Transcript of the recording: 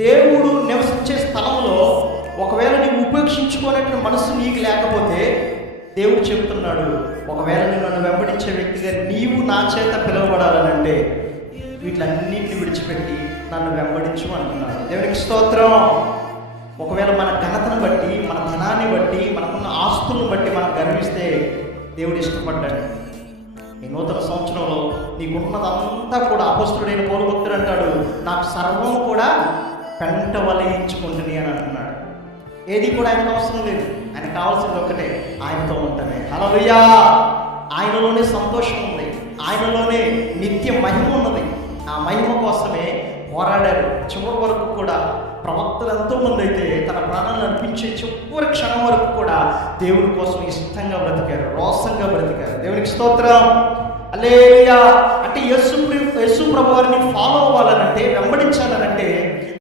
దేవుడు నివసించే స్థలంలో ఒకవేళ నీవు ఉపేక్షించుకునేటువంటి మనసు నీకు లేకపోతే దేవుడు చెబుతున్నాడు, ఒకవేళ నేను నన్ను వెంబడించే వ్యక్తిగా నీవు నా చేత పిలువబడాలనంటే వీటిలన్నింటినీ విడిచిపెట్టి నన్ను వెంబడించు అంటున్నాడు. దేవునికి స్తోత్రం. ఒకవేళ మన ఘనతను బట్టి, మన ధనాన్ని బట్టి, మనకున్న ఆస్తులను బట్టి మనం గర్విస్తే దేవుడు ఇష్టపడ్డాడు. ఈ నూతన సంవత్సరంలో నీకున్నదంతా కూడా, అపొస్తలుడైన పౌలు భక్తుడు అంటాడు, నాకు సర్వం కూడా పెంట వలయించుకుంటుంది అని అంటున్నాడు. ఏది కూడా ఆయనకు అవసరం లేదు, ఆయన కావాల్సింది ఒక్కటే, ఆయనతో ఉంటానే. హల్లెలూయా. ఆయనలోనే సంతోషం ఉంది, ఆయనలోనే నిత్య మహిమ ఉన్నది. ఆ మహిమ కోసమే పోరాడారు చివరి వరకు కూడా. ప్రవక్తలు ఎంతోమంది అయితే తన ప్రాణాలను అర్పించే చివరి క్షణం వరకు కూడా దేవుని కోసం ఇష్టంగా బ్రతికారు, రోసంగా బ్రతికారు. దేవునికి స్తోత్రం. హల్లెలూయా. అంటే యేసు ప్రభు వారిని ఫాలో అవ్వాలనంటే, వెంబడించాలనంటే